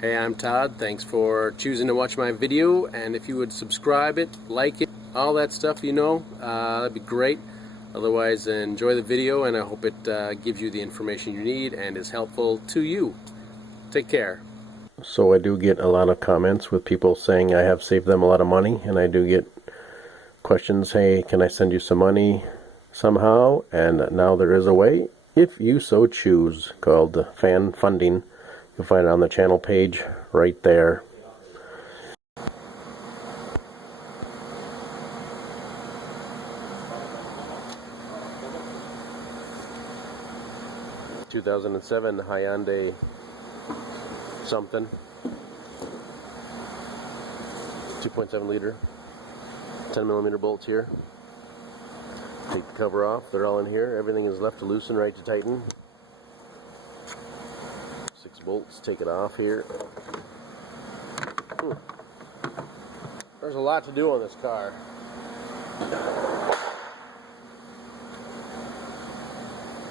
Hey, I'm Todd. Thanks for choosing to watch my video, and if you would subscribe it, like it, all that stuff, that'd be great. Otherwise, enjoy the video, and I hope it gives you the information you need and is helpful to you. Take care. So I do get a lot of comments with people saying I have saved them a lot of money, and I do get questions, hey, can I send you some money somehow? And now there is a way, if you so choose, called fan funding. You'll find it on the channel page right there. (2007) Hyundai something, 2.7 liter, 10mm bolts here. Take the cover off. They're all in here. Everything is left to loosen, right to tighten. 6 bolts. Take it off here. There's a lot to do on this car.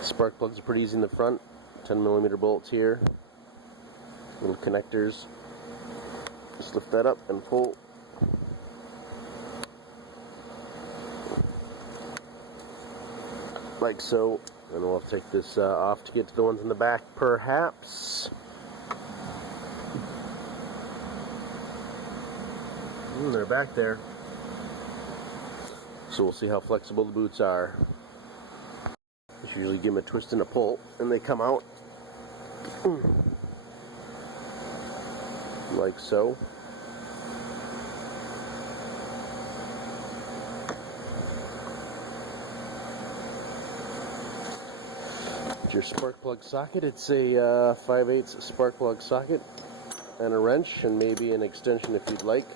Spark plugs are pretty easy in the front. 10mm bolts here. Little connectors. Just lift that up and pull. Like so. And we'll take this off to get to the ones in the back, perhaps. They're back there. So we'll see how flexible the boots are. Just usually give them a twist and a pull, and they come out. Like so. Your spark plug socket. It's a 5/8 spark plug socket and a wrench, and maybe an extension if you'd like.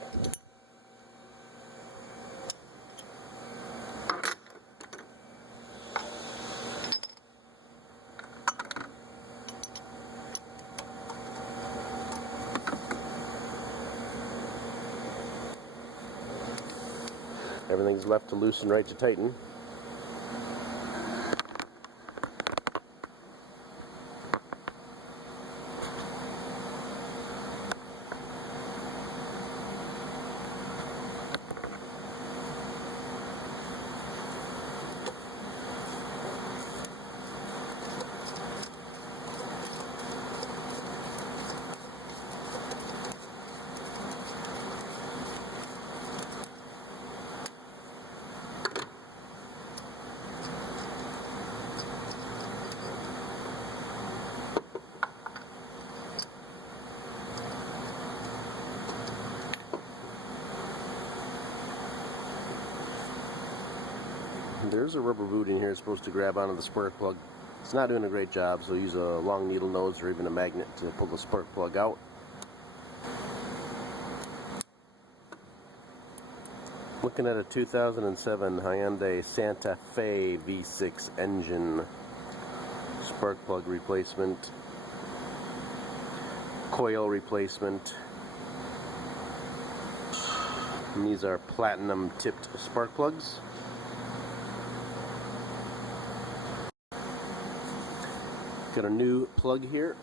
Everything's left to loosen, right to tighten. There's a rubber boot in here. It's supposed to grab onto the spark plug. It's not doing a great job, so use a long needle nose or even a magnet to pull the spark plug out. Looking at a 2007 Hyundai Santa Fe V6 engine. Spark plug replacement. Coil replacement. And these are platinum tipped spark plugs. Got a new plug here.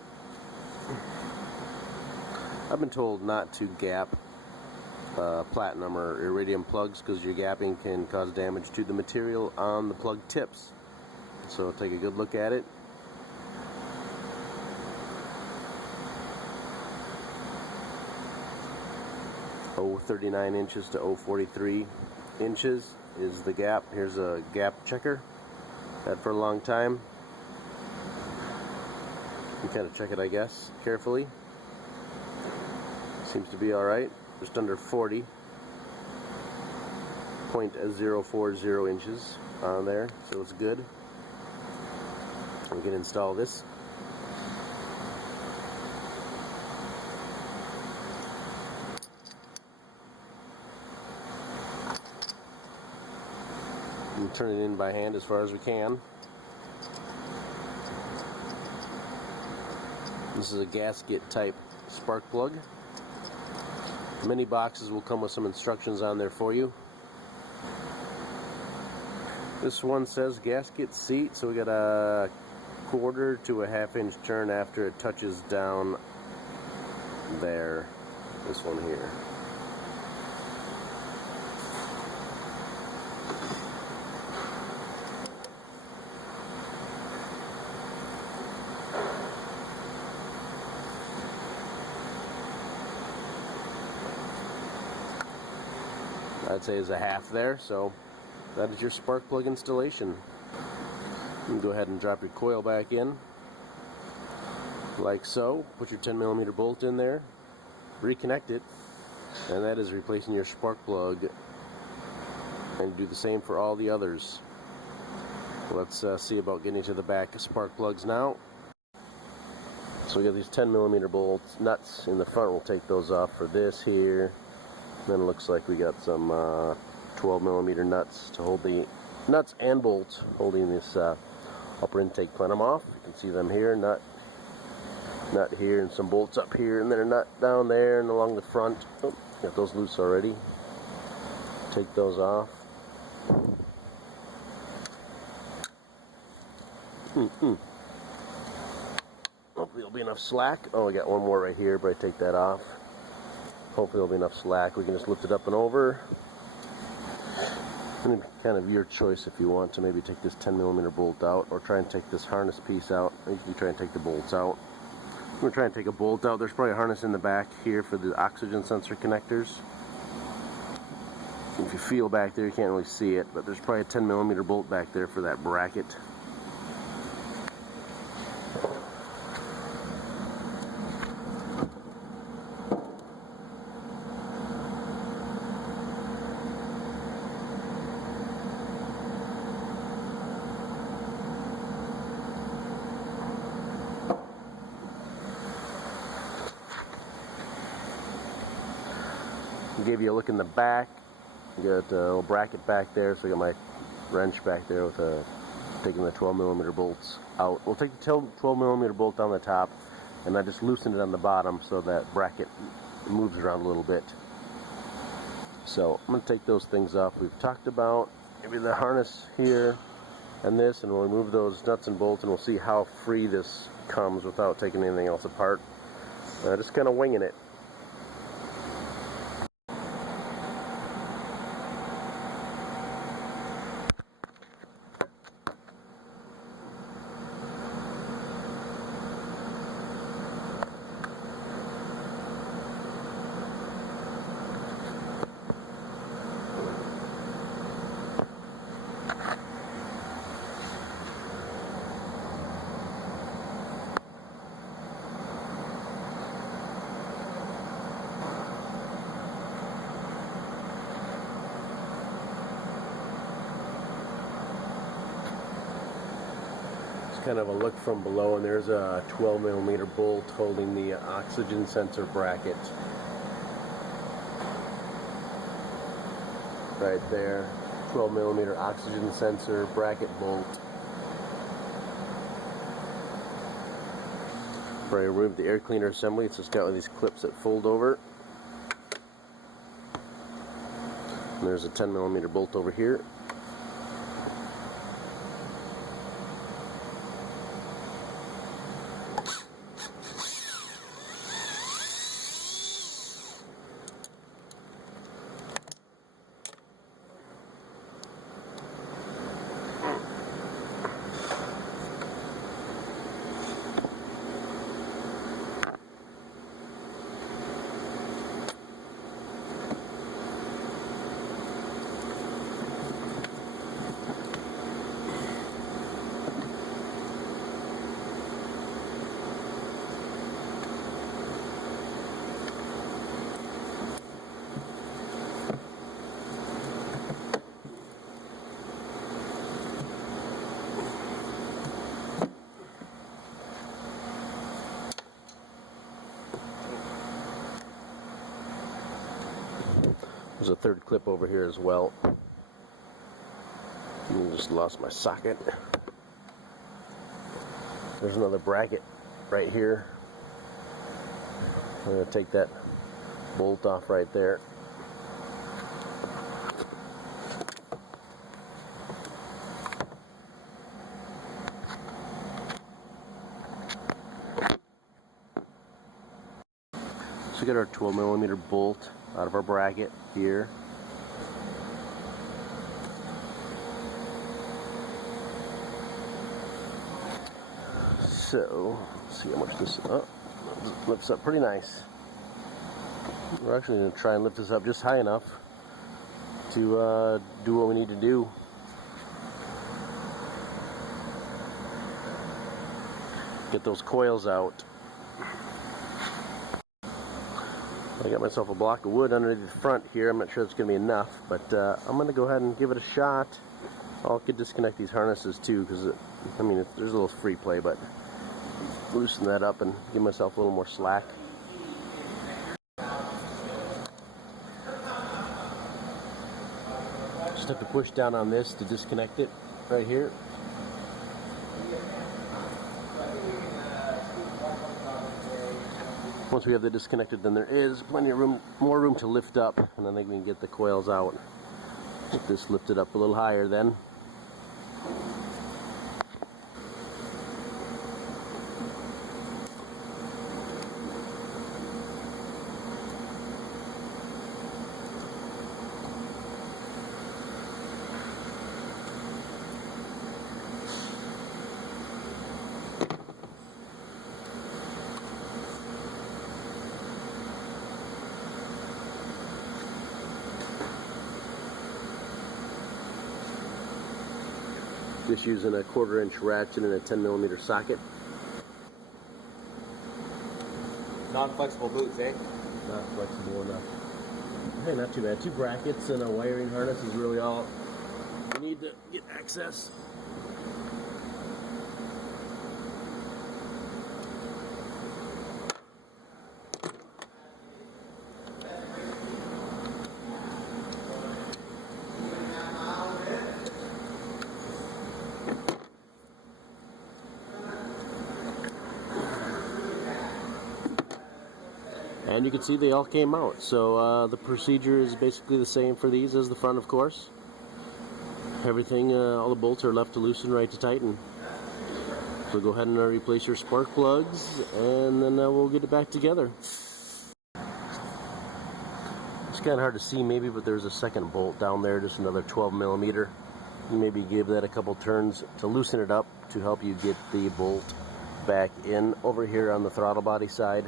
I've been told not to gap platinum or iridium plugs because your gapping can cause damage to the material on the plug tips. So take a good look at it. .039 inches to .043 inches is the gap. Here's a gap checker. Had for a long time. You kind of check it, I guess, carefully. Seems to be alright. Just under 40. 0.040 inches on there, so it's good. We can install this. And turn it in by hand as far as we can. This is a gasket type spark plug. Many boxes will come with some instructions on there for you. This one says gasket seat, so we got a 1/4 to a 1/2 inch turn after it touches down This one here. I'd say is a half there, so that is your spark plug installation. You can go ahead and drop your coil back in, like so. Put your 10mm bolt in there, reconnect it, and that is replacing your spark plug. And do the same for all the others. Let's see about getting to the back spark plugs now. So we got these 10mm bolts, nuts in the front. We'll take those off for this here. Then it looks like we got some 12mm nuts to hold the nuts and bolts holding this upper intake plenum off. You can see them here, nut here, and some bolts up here, and then a nut down there and along the front. Oh, got those loose already. Take those off. Hopefully there'll be enough slack. Oh, I got one more right here, but I take that off. Hopefully there'll be enough slack. We can just lift it up and over. And kind of your choice if you want to maybe take this 10mm bolt out or try and take this harness piece out. You can try and take the bolts out. I'm going to try and take a bolt out. There's probably a harness in the back here for the oxygen sensor connectors. If you feel back there, you can't really see it, but there's probably a 10mm bolt back there for that bracket. Gave you a look in the back. You got a little bracket back there, so I got my wrench back there with taking the 12mm bolts out. We'll take the 12mm bolt on the top, and I just loosened it on the bottom so that bracket moves around a little bit. So I'm going to take those things off. We've talked about maybe the harness here and this, and we'll remove those nuts and bolts, and we'll see how free this comes without taking anything else apart. Just kind of winging it. Kind of a look from below, and there's a 12mm bolt holding the oxygen sensor bracket right there. 12mm oxygen sensor bracket bolt. Where I removed the air cleaner assembly, it's just got one of these clips that fold over. And there's a 10mm bolt over here. There's a third clip over here as well. I just lost my socket. There's another bracket right here. I'm going to take that bolt off right there. So we got our 12mm bolt out of our bracket here. So, let's see how much this lifts up pretty nice. We're actually going to try and lift this up just high enough to do what we need to do. Get those coils out. I got myself a block of wood underneath the front here. I'm not sure it's going to be enough, but I'm going to go ahead and give it a shot. I could disconnect these harnesses too, because I mean, there's a little free play, but loosen that up and give myself a little more slack. Just have to push down on this to disconnect it right here. Once we have that disconnected, then there is plenty of room, more room to lift up, and then I think we can get the coils out. Get this lifted up a little higher then. Just using a 1/4-inch ratchet and a 10mm socket. Non-flexible boots, eh? Not flexible enough. Hey, not too bad. 2 brackets and a wiring harness is really all we need to get access. And you can see they all came out. So the procedure is basically the same for these as the front, of course. Everything, all the bolts are left to loosen, right to tighten. So go ahead and replace your spark plugs, and then we'll get it back together. It's kind of hard to see maybe, but there's a second bolt down there, just another 12mm. Maybe give that a couple turns to loosen it up to help you get the bolt back in over here on the throttle body side.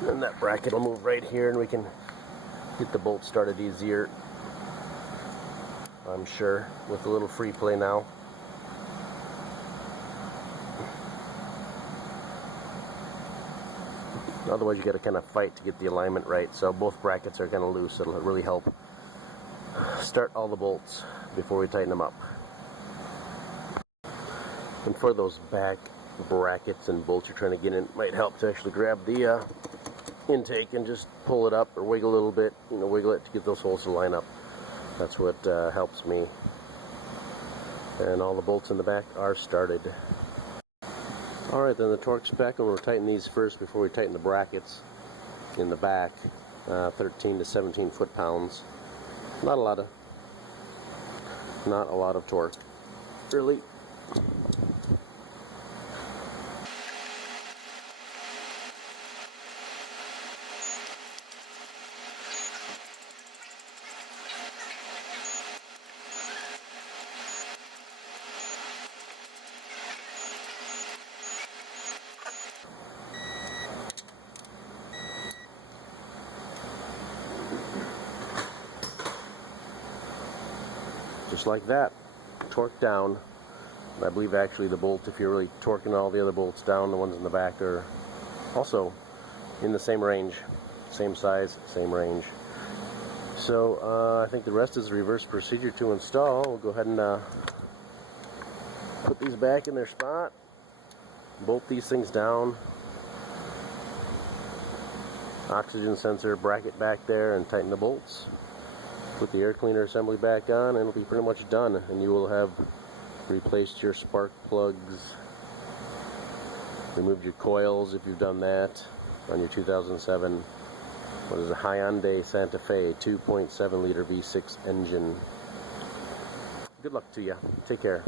And that bracket will move right here, and we can get the bolt started easier, I'm sure, with a little free play now. Otherwise you got to kind of fight to get the alignment right, so both brackets are kind of loose. It'll really help start all the bolts before we tighten them up. And for those back brackets and bolts you're trying to get in, it might help to actually grab the intake and just pull it up or wiggle a little bit, wiggle it to get those holes to line up. That's what helps me. And all the bolts in the back are started. Alright, then the torque spec, and we'll tighten these first before we tighten the brackets in the back. 13 to 17 foot-pounds. Not a lot of torque, really. Just like that, torque down. And I believe actually the bolt, if you're really torquing all the other bolts down, the ones in the back are also in the same range, same size, same range. So I think the rest is a reverse procedure to install. We'll go ahead and put these back in their spot, bolt these things down, oxygen sensor bracket back there, and tighten the bolts. Put the air cleaner assembly back on, and it'll be pretty much done, and you will have replaced your spark plugs Removed your coils if you've done that on your 2007. What is a Hyundai Santa Fe 2.7 liter V6 engine. Good luck to you. Take care.